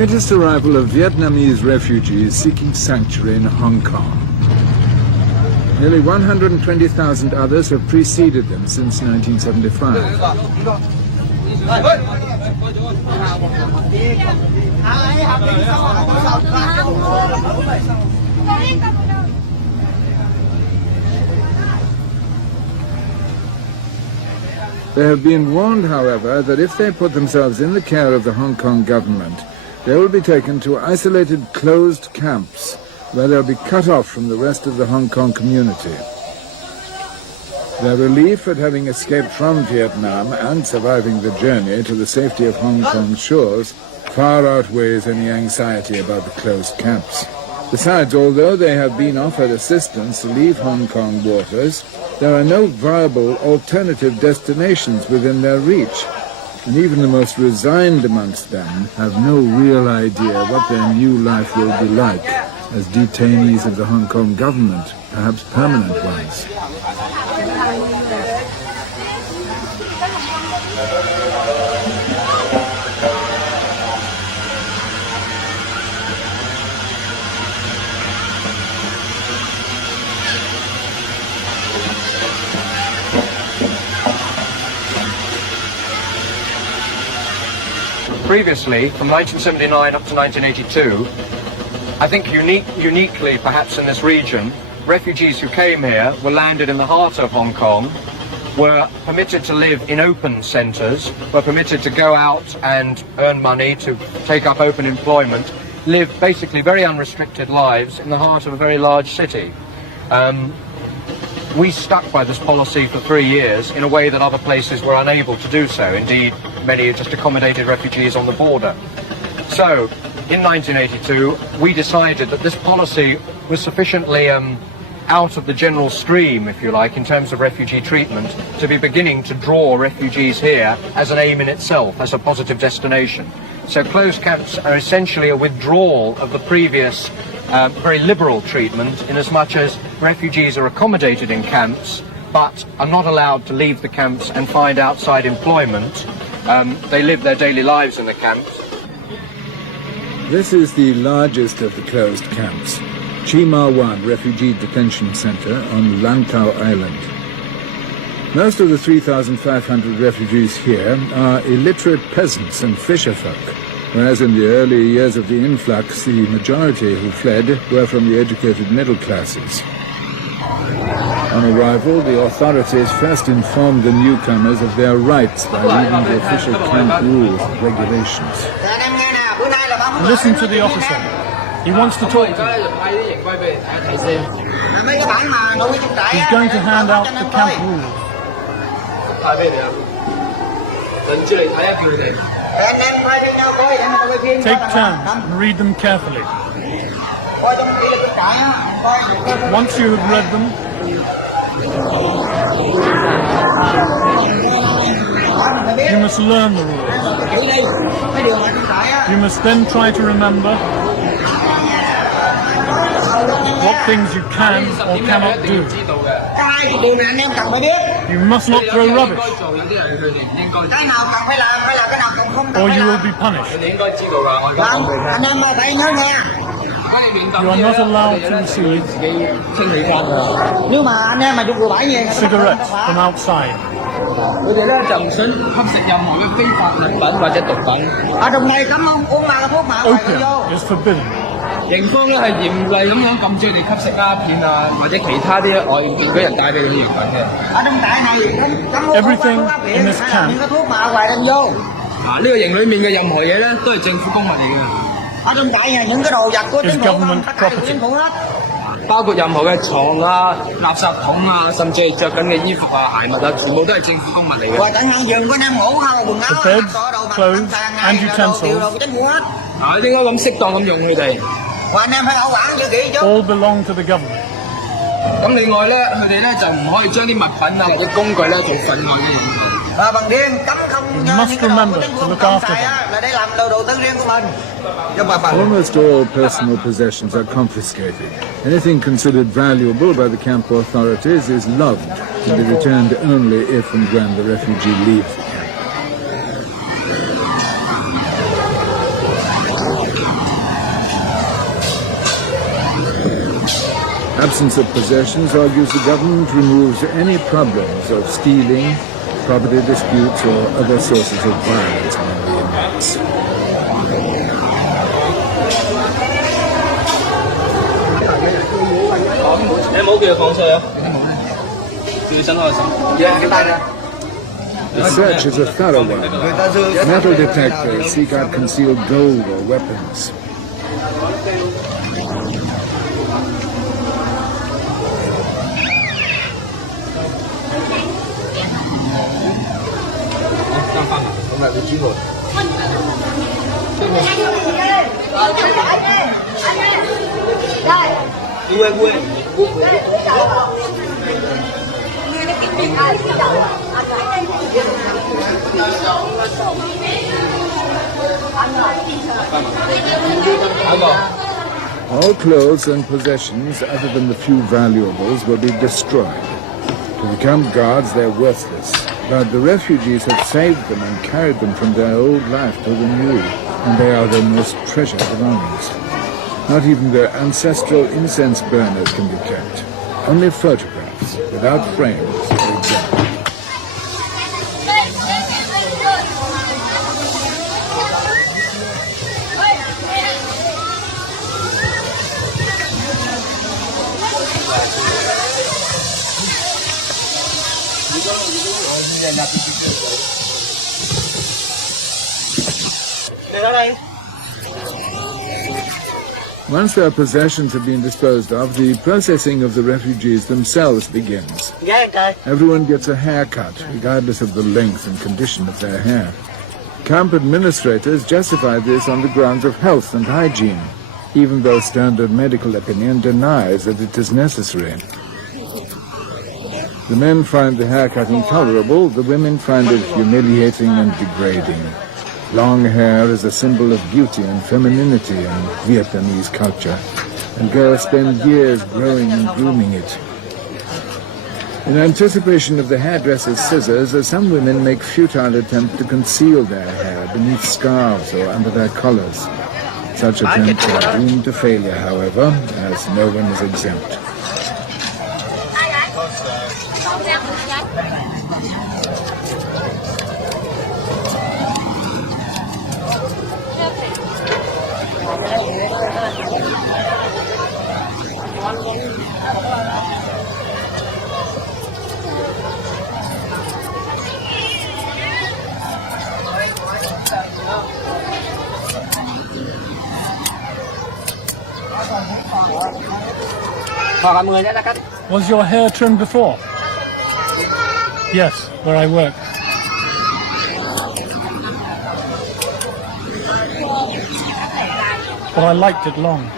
latest arrival of Vietnamese refugees seeking sanctuary in Hong Kong. Nearly 120,000 others have preceded them since 1975. They have been warned, however, that if they put themselves in the care of the Hong Kong government, they will be taken to isolated closed camps where they'll be cut off from the rest of the Hong Kong community. Their relief at having escaped from Vietnam and surviving the journey to the safety of Hong Kong shores far outweighs any anxiety about the closed camps. Besides, although they have been offered assistance to leave Hong Kong waters, there are no viable alternative destinations within their reach. And even the most resigned amongst them have no real idea what their new life will be like as detainees of the Hong Kong government, perhaps permanent ones. Previously, from 1979 up to 1982, I think uniquely perhaps in this region, refugees who came here were landed in the heart of Hong Kong, were permitted to live in open centres, were permitted to go out and earn money, to take up open employment, live basically very unrestricted lives in the heart of a very large city. We stuck by this policy for 3 years in a way that other places were unable to do so. Indeed, many just accommodated refugees on the border. So, in 1982, we decided that this policy was sufficiently out of the general stream, if you like, in terms of refugee treatment, to be beginning to draw refugees here as an aim in itself, as a positive destination. So closed camps are essentially a withdrawal of the previous very liberal treatment, in as much as refugees are accommodated in camps but are not allowed to leave the camps and find outside employment. They live their daily lives in the camps. This is the largest of the closed camps, Chi Ma Wan Refugee Detention Center on Lantau Island. Most of the 3,500 refugees here are illiterate peasants and fisherfolk, whereas in the early years of the influx, the majority who fled were from the educated middle classes. On arrival, the authorities first informed the newcomers of their rights by reading the official camp rules and regulations. Listen to the officer. He wants to talk to you. He's going to hand out the camp rules. Take turns and read them carefully. Once you have read them, you must learn the rules. You must then try to remember what things you can or cannot do. You must not throw rubbish, or you will be punished. You are not allowed to receive cigarettes from outside. Opium is forbidden. Everything in this camp is government property. The beds, clothes and utensils all belong to the government. You must remember to look after them. Almost all personal possessions are confiscated. Anything considered valuable by the camp authorities is loved to be returned only if and when the refugee leaves the camp. Absence of possessions argues the government removes any problems of stealing, property disputes or other sources of violence among the inmates. The search is a thorough one. Metal detectors seek out concealed gold or weapons. All clothes and possessions other than the few valuables will be destroyed. To the camp guards, they're worthless, but the refugees have saved them and carried them from their old life to the new, and they are their most treasured belongings. Not even their ancestral incense burners can be kept. Only photographs, without frames, are examined. Once their possessions have been disposed of, the processing of the refugees themselves begins. Everyone gets a haircut, regardless of the length and condition of their hair. Camp administrators justify this on the grounds of health and hygiene, even though standard medical opinion denies that it is necessary. The men find the haircut intolerable, the women find it humiliating and degrading. Long hair is a symbol of beauty and femininity in Vietnamese culture, and girls spend years growing and grooming it. In anticipation of the hairdresser's scissors, some women make futile attempts to conceal their hair beneath scarves or under their collars. Such attempts are doomed to failure, however, as no one is exempt. Was your hair trimmed before? Yes, where I work. But I liked it long.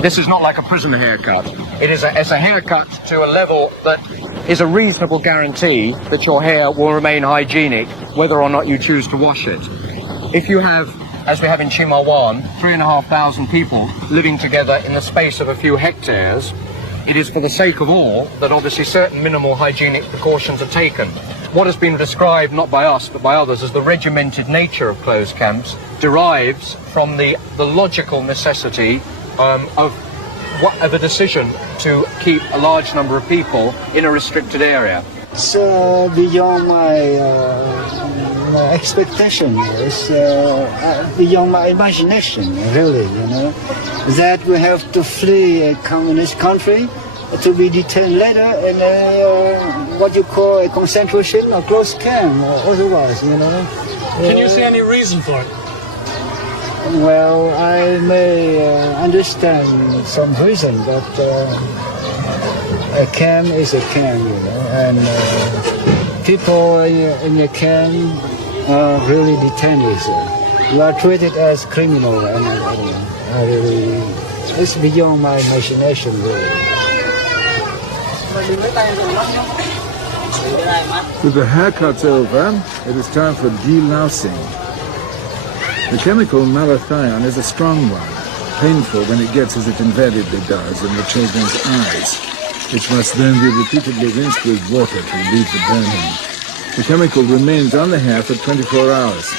This is not like a prisoner haircut. It's a haircut to a level that is a reasonable guarantee that your hair will remain hygienic whether or not you choose to wash it. If you have, as we have in Chimawan, 3,500 people living together in the space of a few hectares, it is for the sake of all that obviously certain minimal hygienic precautions are taken. What has been described, not by us, but by others, as the regimented nature of closed camps derives from the logical necessity of a decision to keep a large number of people in a restricted area. It's beyond my expectation. It's beyond my imagination, really, you know, that we have to flee a communist country to be detained later in a, what you call a concentration or closed camp or otherwise, you know. Can you see any reason for it? Well, I may understand some reason, but a camp is a camp, you know, and people in your camp are really detained with you. You are treated as criminal, and I really, it's beyond my imagination, really. With the haircuts over, it is time for delousing. The chemical malathion is a strong one, painful when it gets as it invariably does in the children's eyes, which must then be repeatedly rinsed with water to relieve the burning. The chemical remains on the hair for 24 hours.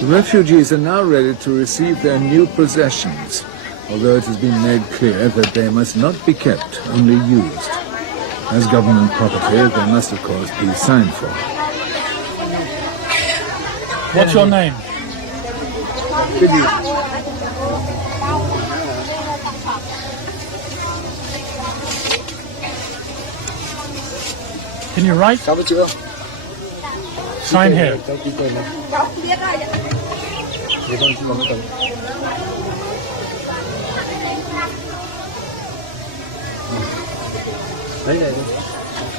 The refugees are now ready to receive their new possessions, although it has been made clear that they must not be kept, only used. As government property, they must of course be signed for. What's your name? Can you write? Sign here.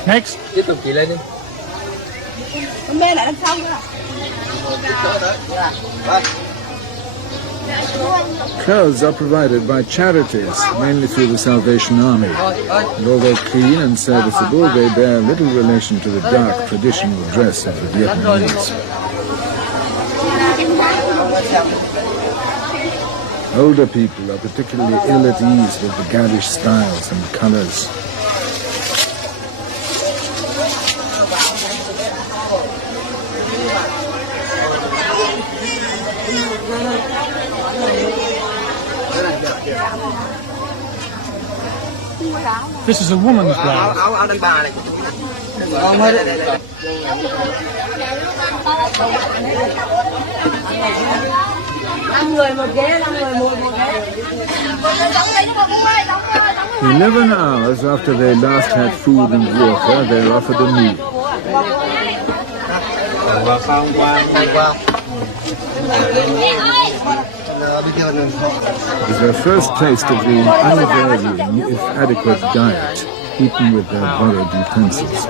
Next. Tiếp tục chị lên đi. Mê lại đằng sau nữa. Clothes are provided by charities, mainly through the Salvation Army. And although clean and serviceable, they bear little relation to the dark traditional dress of the Vietnamese. Older people are particularly ill at ease with the garish styles and colours. This is a woman's blouse. Áo đánh bà này. Năm người một ghế, 11 hours after they last had food and water, they are offered a meal. It is their first taste of the unvarying, if adequate, diet, eaten with their borrowed utensils.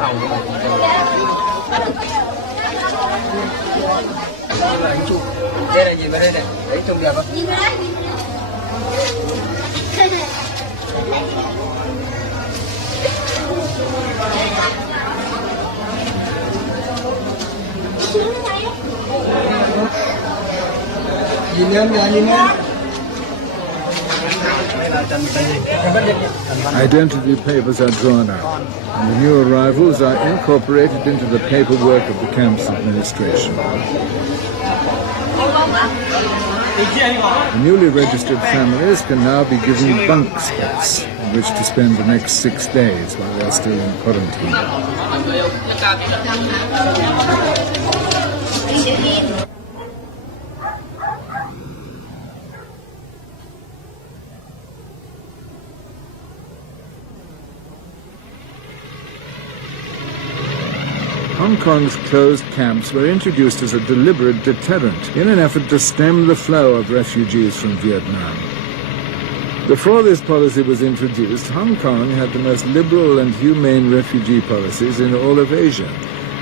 Đây là gì mà đây này? Đấy trông đẹp không? Nhìn em kìa, nhìn em. Identity papers are drawn up, and the new arrivals are incorporated into the paperwork of the camp's administration. The newly registered families can now be given bunk space in which to spend the next 6 days while they are still in quarantine. Hong Kong's closed camps were introduced as a deliberate deterrent in an effort to stem the flow of refugees from Vietnam. Before this policy was introduced, Hong Kong had the most liberal and humane refugee policies in all of Asia.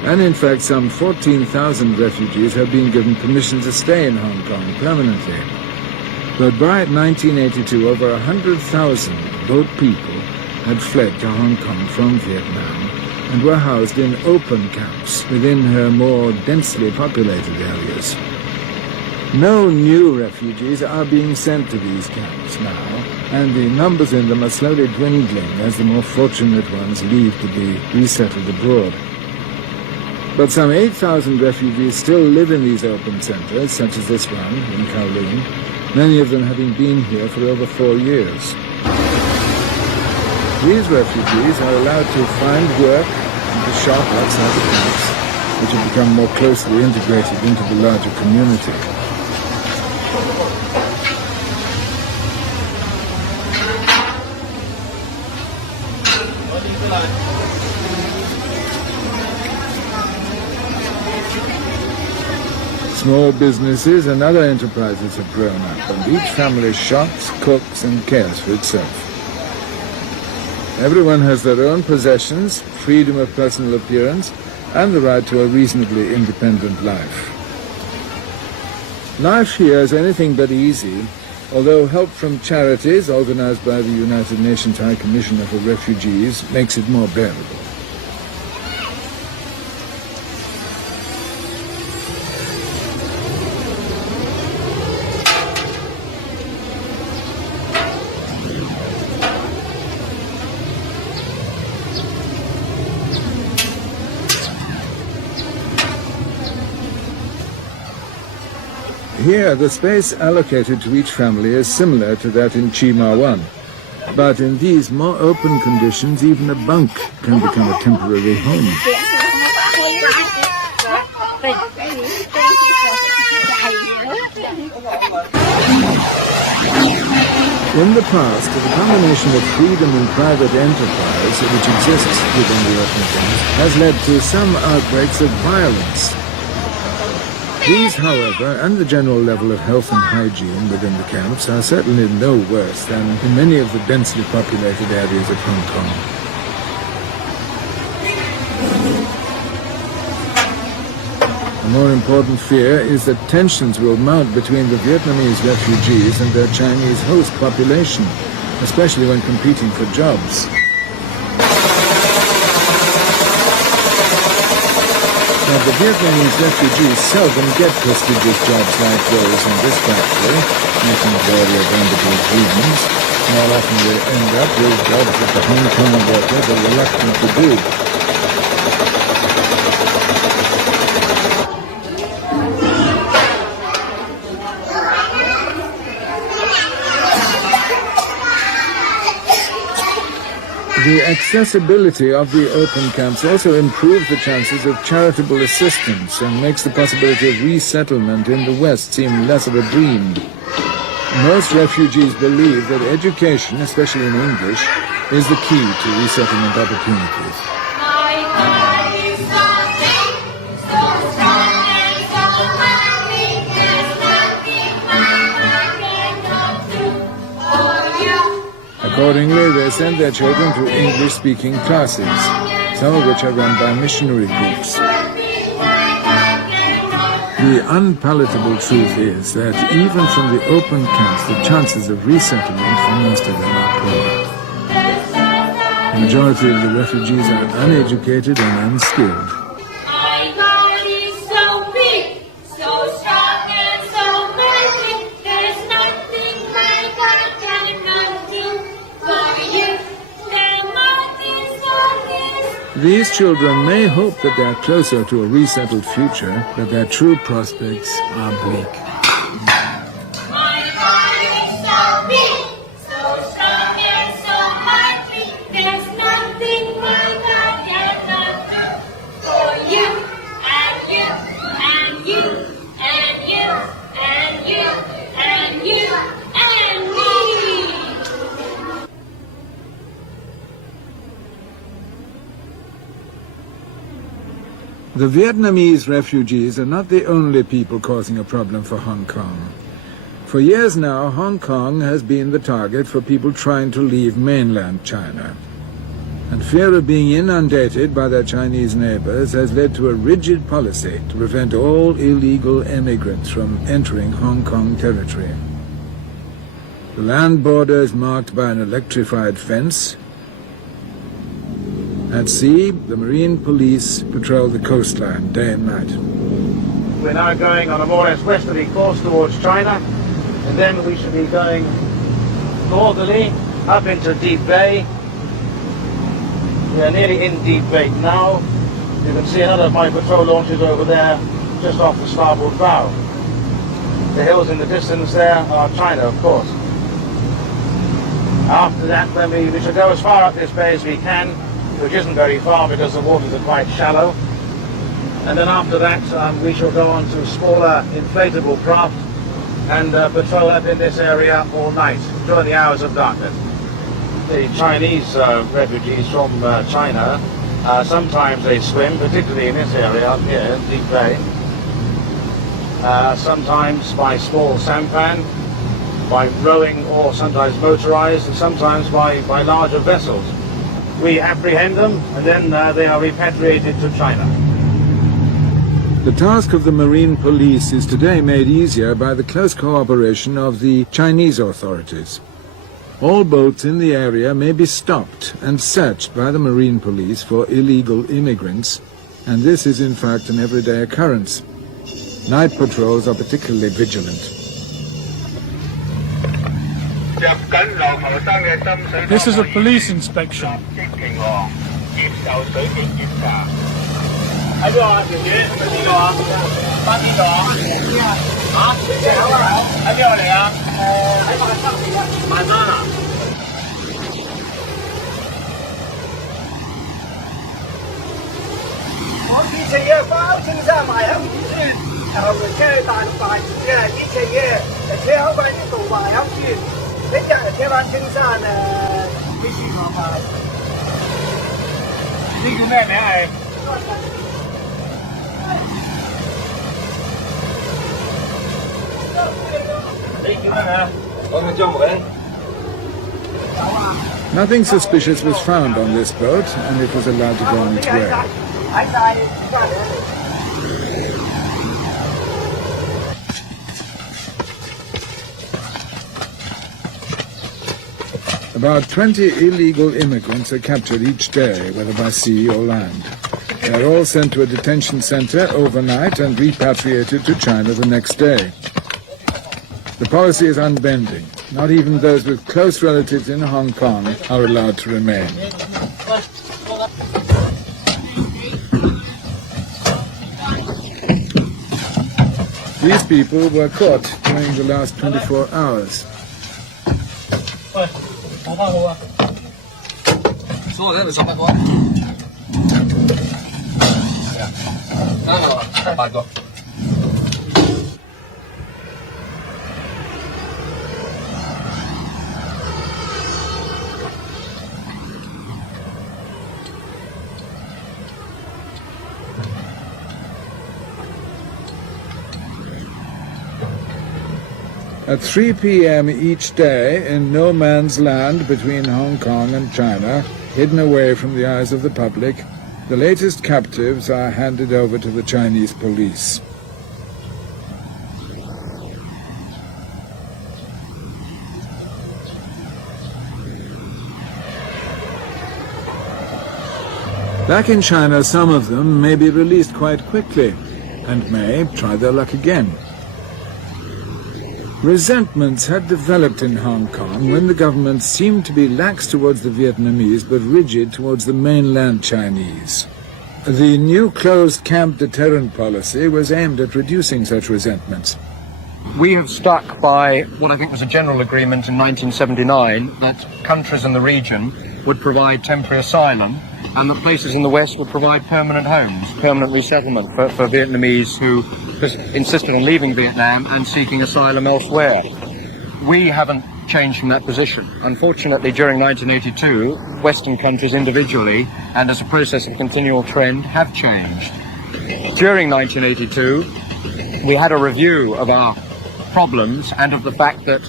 And in fact, some 14,000 refugees have been given permission to stay in Hong Kong permanently. But by 1982, over 100,000 boat people had fled to Hong Kong from Vietnam and were housed in open camps within her more densely populated areas. No new refugees are being sent to these camps now, and the numbers in them are slowly dwindling as the more fortunate ones leave to be resettled abroad. But some 8,000 refugees still live in these open centres, such as this one in Kowloon, many of them having been here for over 4 years. These refugees are allowed to find work and to shop outside the camps, which have become more closely integrated into the larger community. Small businesses and other enterprises have grown up, and each family shops, cooks and cares for itself. Everyone has their own possessions, freedom of personal appearance, and the right to a reasonably independent life. Life here is anything but easy, although help from charities organized by the United Nations High Commissioner for Refugees makes it more bearable. Here, the space allocated to each family is similar to that in Chima 1. But in these more open conditions, even a bunk can become a temporary home. In the past, the combination of freedom and private enterprise which exists within the open camps has led to some outbreaks of violence. These, however, and the general level of health and hygiene within the camps are certainly no worse than in many of the densely populated areas of Hong Kong. A more important fear is that tensions will mount between the Vietnamese refugees and their Chinese host population, especially when competing for jobs. Now, the Vietnamese refugees seldom get prestigious jobs like those in this factory, making very abundant reasons. More often they end up with jobs that the Hong Kong workers are reluctant to do. The accessibility of the open camps also improves the chances of charitable assistance and makes the possibility of resettlement in the West seem less of a dream. Most refugees believe that education, especially in English, is the key to resettlement opportunities. Accordingly, they send their children to English-speaking classes, some of which are run by missionary groups. The unpalatable truth is that even from the open camps, the chances of resettlement for most of them are poor. The majority of the refugees are uneducated and unskilled. These children may hope that they are closer to a resettled future, but their true prospects are bleak. The Vietnamese refugees are not the only people causing a problem for Hong Kong. For years now, Hong Kong has been the target for people trying to leave mainland China. And fear of being inundated by their Chinese neighbors has led to a rigid policy to prevent all illegal immigrants from entering Hong Kong territory. The land border is marked by an electrified fence. At sea, the Marine Police patrol the coastline day and night. We're now going on a more or less westerly course towards China, and then we should be going northerly up into Deep Bay. We are nearly in Deep Bay now. You can see another of my patrol launches over there, just off the starboard bow. The hills in the distance there are China, of course. After that, then we should go as far up this bay as we can, which isn't very far because the waters are quite shallow. And then after that, we shall go on to smaller inflatable craft and patrol up in this area all night during the hours of darkness. The Chinese refugees from China, sometimes they swim, particularly in this area up here, Deep Bay. Sometimes by small sampan, by rowing or sometimes motorized, and sometimes by larger vessels. We apprehend them and then they are repatriated to China. The task of the Marine Police is today made easier by the close cooperation of the Chinese authorities. All boats in the area may be stopped and searched by the Marine Police for illegal immigrants, and this is in fact an everyday occurrence. Night patrols are particularly vigilant. This is a police inspection. Nothing suspicious was found on this boat, and it was allowed to go on its way. About 20 illegal immigrants are captured each day, whether by sea or land. They are all sent to a detention center overnight and repatriated to China the next day. The policy is unbending. Not even those with close relatives in Hong Kong are allowed to remain. These people were caught during the last 24 hours. At 3 p.m. each day, in no man's land between Hong Kong and China, hidden away from the eyes of the public, the latest captives are handed over to the Chinese police. Back in China, some of them may be released quite quickly and may try their luck again. Resentments had developed in Hong Kong when the government seemed to be lax towards the Vietnamese but rigid towards the mainland Chinese. The new closed camp deterrent policy was aimed at reducing such resentments. We have stuck by what I think was a general agreement in 1979 that countries in the region would provide temporary asylum and that places in the West would provide permanent homes, permanent resettlement for Vietnamese who insisted on leaving Vietnam and seeking asylum elsewhere. We haven't changed from that position. Unfortunately, during 1982, Western countries individually and as a process of continual trend have changed. During 1982, we had a review of our problems and of the fact that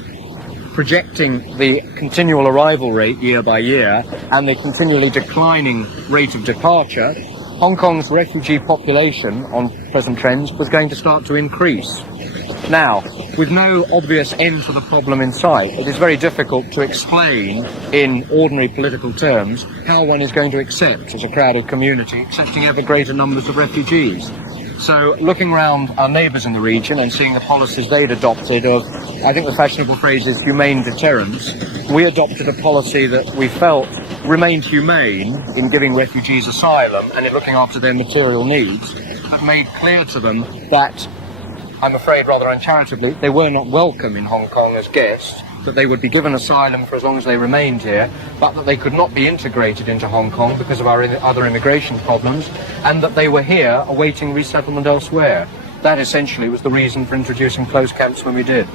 projecting the continual arrival rate year by year and the continually declining rate of departure, Hong Kong's refugee population on present trends was going to start to increase. Now, with no obvious end to the problem in sight, it is very difficult to explain in ordinary political terms how one is going to accept, as a crowded community, accepting ever greater numbers of refugees. So looking around our neighbours in the region and seeing the policies they'd adopted of, I think the fashionable phrase is humane deterrence, we adopted a policy that we felt remained humane in giving refugees asylum and in looking after their material needs, but made clear to them that, I'm afraid rather uncharitably, they were not welcome in Hong Kong as guests, that they would be given asylum for as long as they remained here, but that they could not be integrated into Hong Kong because of our other immigration problems, and that they were here awaiting resettlement elsewhere. That essentially was the reason for introducing closed camps when we did.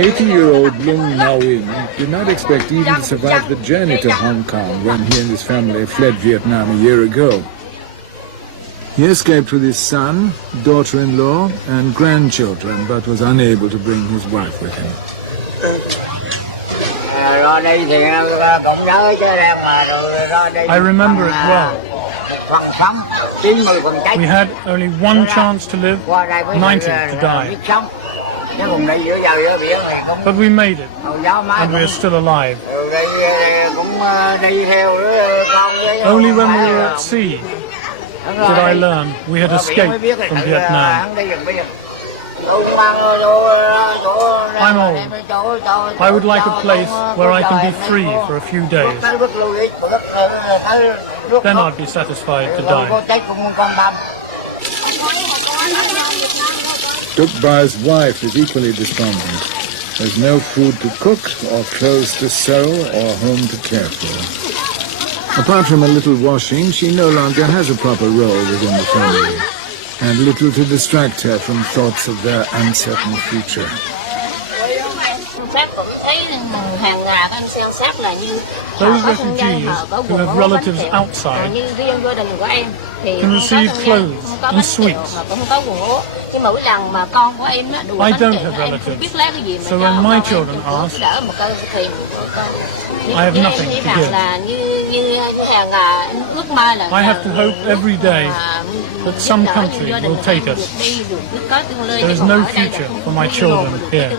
80-year-old Lung Nguyen did not expect even to survive the journey to Hong Kong when he and his family fled Vietnam a year ago. He escaped with his son, daughter-in-law, and grandchildren, but was unable to bring his wife with him. I remember it well. We had only one chance to live, 90 to die. But we made it, and we are still alive. Only when we were at sea did I learn we had escaped from Vietnam. I'm old. I would like a place where I can be free for a few days. Then I'd be satisfied to die. Duc Bai's wife is equally despondent. There's no food to cook, or clothes to sew, or home to care for. Apart from a little washing, she no longer has a proper role within the family, and little to distract her from thoughts of their uncertain future. Those refugees who have relatives outside can receive clothes and sweets. I don't have relatives, so when my children ask, I have nothing to give. I have to hope every day that some country will take us. There is no future for my children here.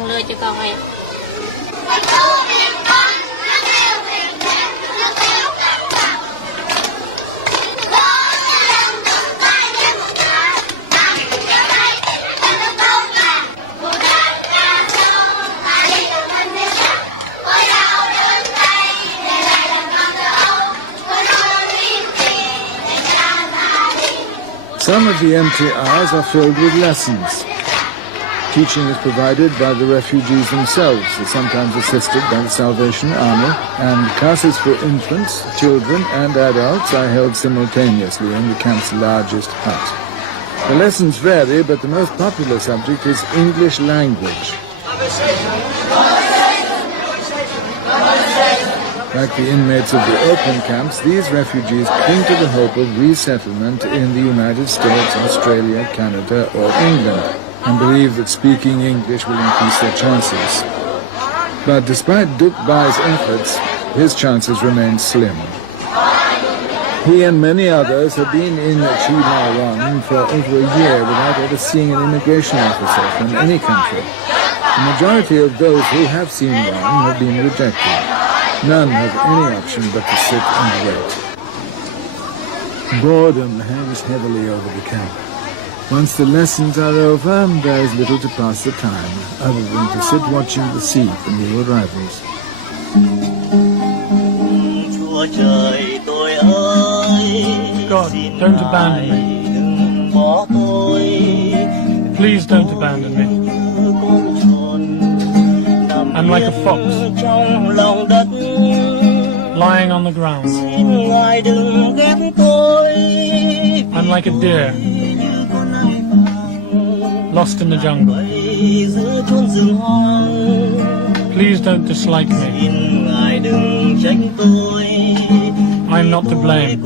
Some of the empty hours are filled with lessons. Teaching is provided by the refugees themselves, sometimes assisted by the Salvation Army, and classes for infants, children and adults are held simultaneously in the camp's largest hut. The lessons vary, but the most popular subject is English language. Like the inmates of the open camps, these refugees cling to the hope of resettlement in the United States, Australia, Canada or England, and believe that speaking English will increase their chances. But despite Duc Bai's efforts, his chances remain slim. He and many others have been in Chi Ma Wan for over a year without ever seeing an immigration officer from any country. The majority of those who have seen one have been rejected. None have any option but to sit and wait. Boredom hangs heavily over the camp. Once the lessons are over, there is little to pass the time, other than to sit watching the sea for new arrivals. God, don't abandon me. Please don't abandon me. I'm like a fox, lying on the ground. I'm like a deer, lost in the jungle. Please don't dislike me. I'm not to blame.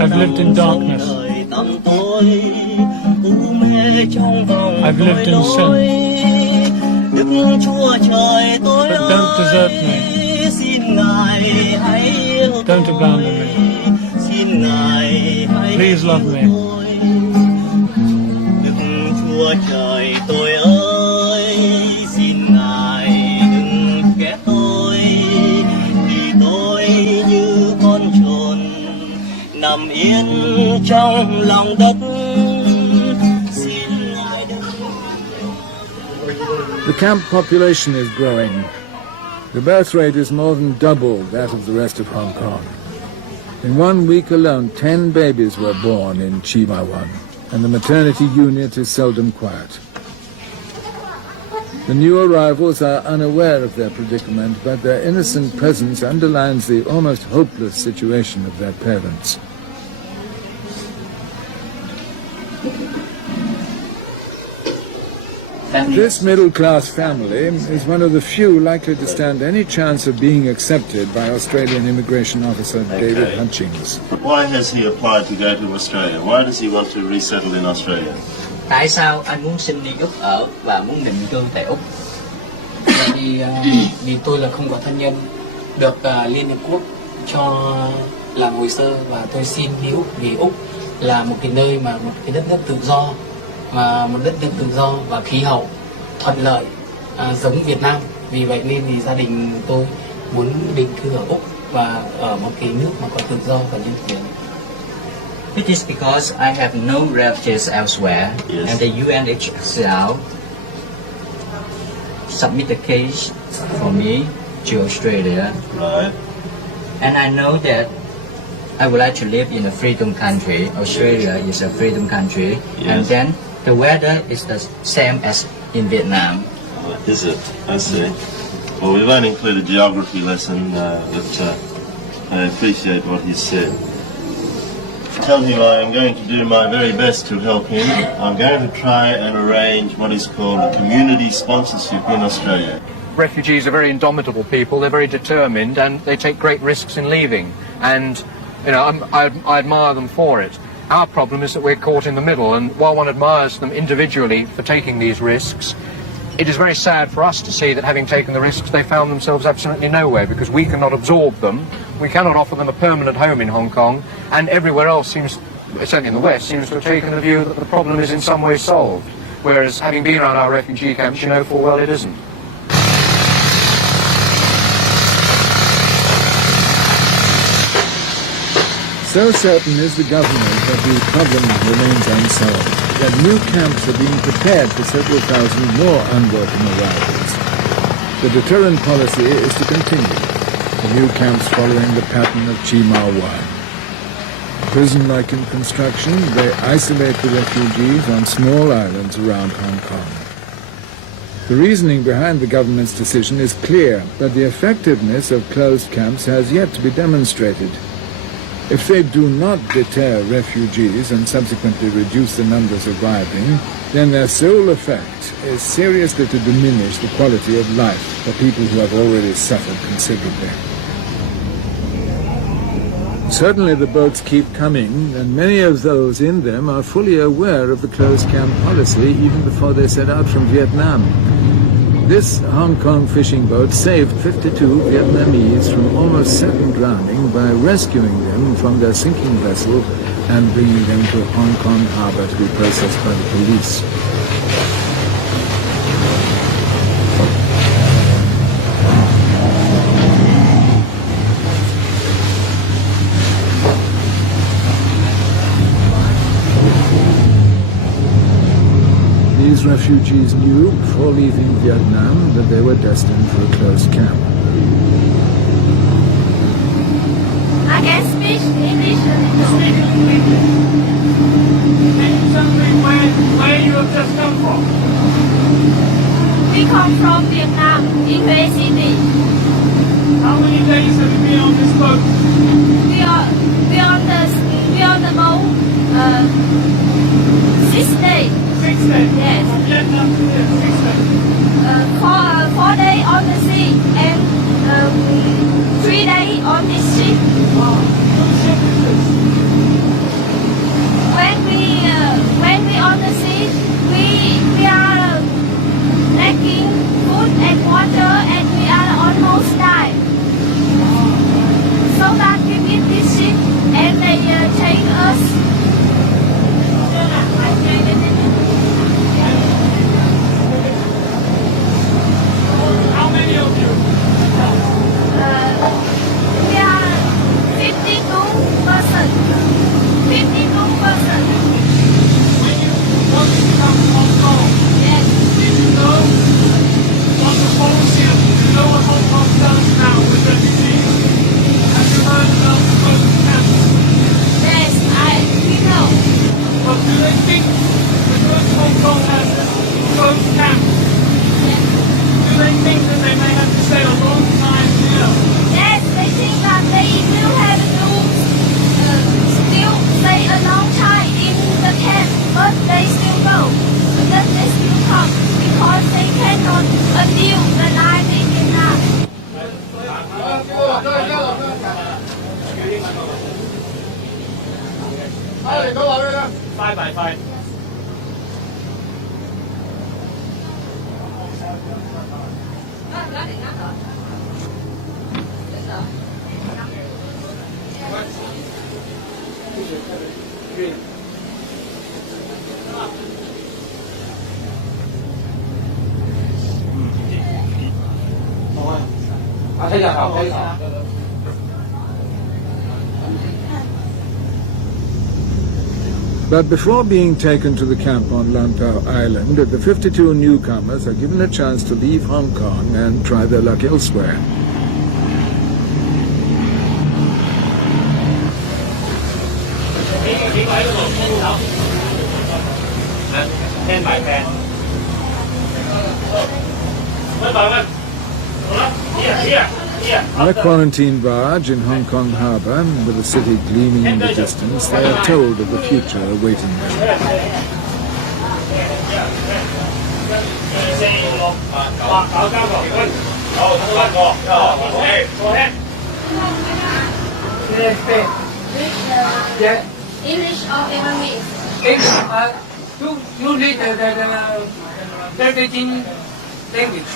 I've lived in darkness. I've lived in sin. But don't desert me. Don't abandon me. Please love me. Nằm yên trong lòng đất. The camp population is growing. The birth rate is more than double that of the rest of Hong Kong. In 1 week alone, 10 babies were born in Chi Ma Wan, and the maternity unit is seldom quiet. The new arrivals are unaware of their predicament, but their innocent presence underlines the almost hopeless situation of their parents. This middle-class family is one of the few likely to stand any chance of being accepted by Australian immigration officer David Hutchings. Why has he applied to go to Australia? Why does he want to resettle in Australia? Tại sao anh muốn xin đi Úc ở và muốn định cư tại Úc? Vì tôi là không có thân nhân được Liên Hiệp Quốc cho làm hồ sơ và tôi xin đi Úc vì Úc là một cái nơi mà một cái đất nước tự do và khí hậu thuận lợi giống Việt Nam. Vì vậy nên thì gia đình tôi muốn định cư ở Úc và ở một cái nước mà có tự do và nhân quyền. It is because I have no relatives elsewhere, Yes. and the UNHCR submit the case for me to Australia. Right. And I know that I would like to live in a freedom country. Australia is a freedom country, and Yes. then the weather is the same as in Vietnam. Is it? I see. Well, we won't include a geography lesson, but I appreciate what he said. Tell him I am going to do my very best to help him. I'm going to try and arrange what is called a community sponsorship in Australia. Refugees are very indomitable people. They're very determined, and they take great risks in leaving. And I admire them for it. Our problem is that we're caught in the middle, and while one admires them individually for taking these risks, it is very sad for us to see that having taken the risks, they found themselves absolutely nowhere, because we cannot absorb them, we cannot offer them a permanent home in Hong Kong, and everywhere else seems, certainly in the West, seems to have taken the view that the problem is in some way solved, whereas having been around our refugee camps, you know full well it isn't. So certain is the government that the problem remains unsolved, that new camps are being prepared for several thousand more unwelcome arrivals. The deterrent policy is to continue, the new camps following the pattern of Chi Ma Wan. Prison-like in construction, they isolate the refugees on small islands around Hong Kong. The reasoning behind the government's decision is clear, but the effectiveness of closed camps has yet to be demonstrated. If they do not deter refugees and subsequently reduce the numbers arriving, then their sole effect is seriously to diminish the quality of life for people who have already suffered considerably. Certainly the boats keep coming, and many of those in them are fully aware of the closed camp policy even before they set out from Vietnam. This Hong Kong fishing boat saved 52 Vietnamese from almost certain drowning by rescuing them from their sinking vessel and bringing them to Hong Kong harbour to be processed by the police. These refugees knew before leaving Vietnam that they were destined for a closed camp. I can speak English a little. Can you tell me where you have just come from? We come from Vietnam, in Huế City. How many days have you been on this boat? We on the boat 6 days. 6 days? Yes. From Vietnam to here, 6 days. 4 days on the sea and 3 days on this ship. Wow. What ship is this? When we on the sea, we are lacking food and water, and we are almost die. So that we meet this ship, and they take us. How many of you? We are 52 persons. 52 persons. When you come to Hong Kong, But before being taken to the camp on Lantau Island, the 52 newcomers are given a chance to leave Hong Kong and try their luck elsewhere. On a quarantine barge in Hong Kong harbour, with the city gleaming in the distance, they are told of the future awaiting them. English or Vietnamese? You read the language.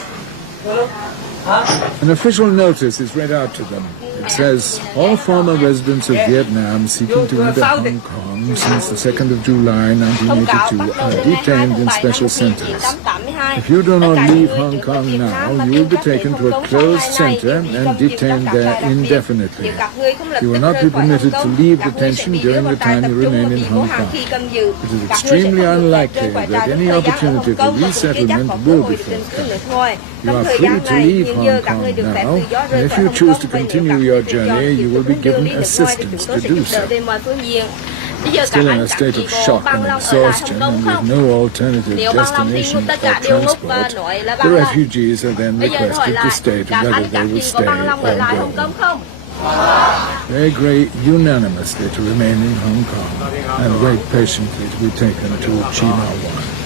An official notice is read out to them. It says, all former residents of Vietnam seeking to enter Hong Kong since the 2nd of July 1982 are detained in special centres. If you do not leave Hong Kong now, you will be taken to a closed centre and detained there indefinitely. You will not be permitted to leave detention during the time you remain in Hong Kong. It is extremely unlikely that any opportunity for resettlement will be forthcoming. You are free to leave Hong Kong now, and if you choose to continue your journey, you will be given assistance to do so. Still in a state of shock and exhaustion, and with no alternative destination or transport, the refugees are then requested to state whether they will stay or go. They agree unanimously to remain in Hong Kong and wait patiently to be taken to Chima 1.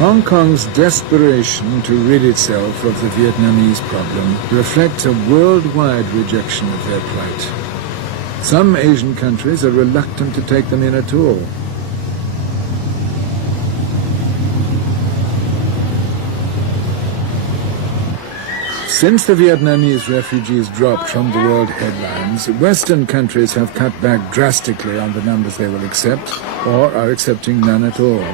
Hong Kong's desperation to rid itself of the Vietnamese problem reflects a worldwide rejection of their plight. Some Asian countries are reluctant to take them in at all. Since the Vietnamese refugees dropped from the world headlines, Western countries have cut back drastically on the numbers they will accept, or are accepting none at all.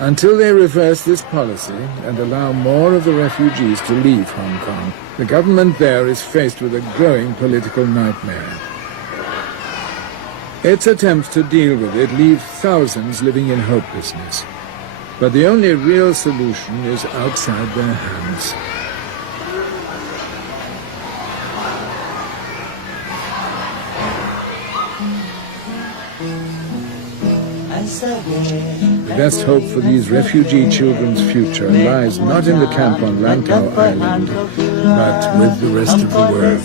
Until they reverse this policy and allow more of the refugees to leave Hong Kong, the government there is faced with a growing political nightmare. Its attempts to deal with it leave thousands living in hopelessness. But the only real solution is outside their hands. The best hope for these refugee children's future lies not in the camp on Lantau Island, but with the rest of the world.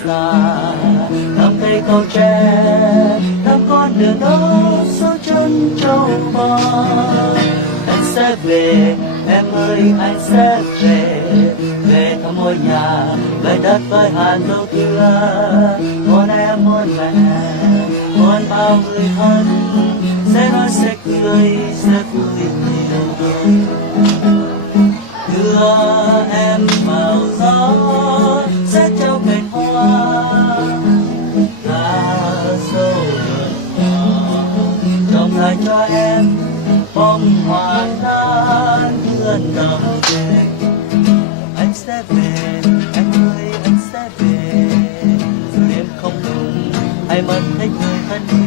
Anh sẽ về, em ơi anh sẽ về thăm ngôi nhà, về đất với hàn dấu thưa, muốn em muốn mẹ, muốn bao người thân, sẽ nói sẽ cười, sẽ vui nhiều đôi. Đưa em vào gió, sẽ trao cành hoa, thả sâu trồng lại cho em. Bông hoa tan vươn đầu về, anh sẽ về, em ơi anh sẽ về, dù đêm không ngừng hay mất thích người thân.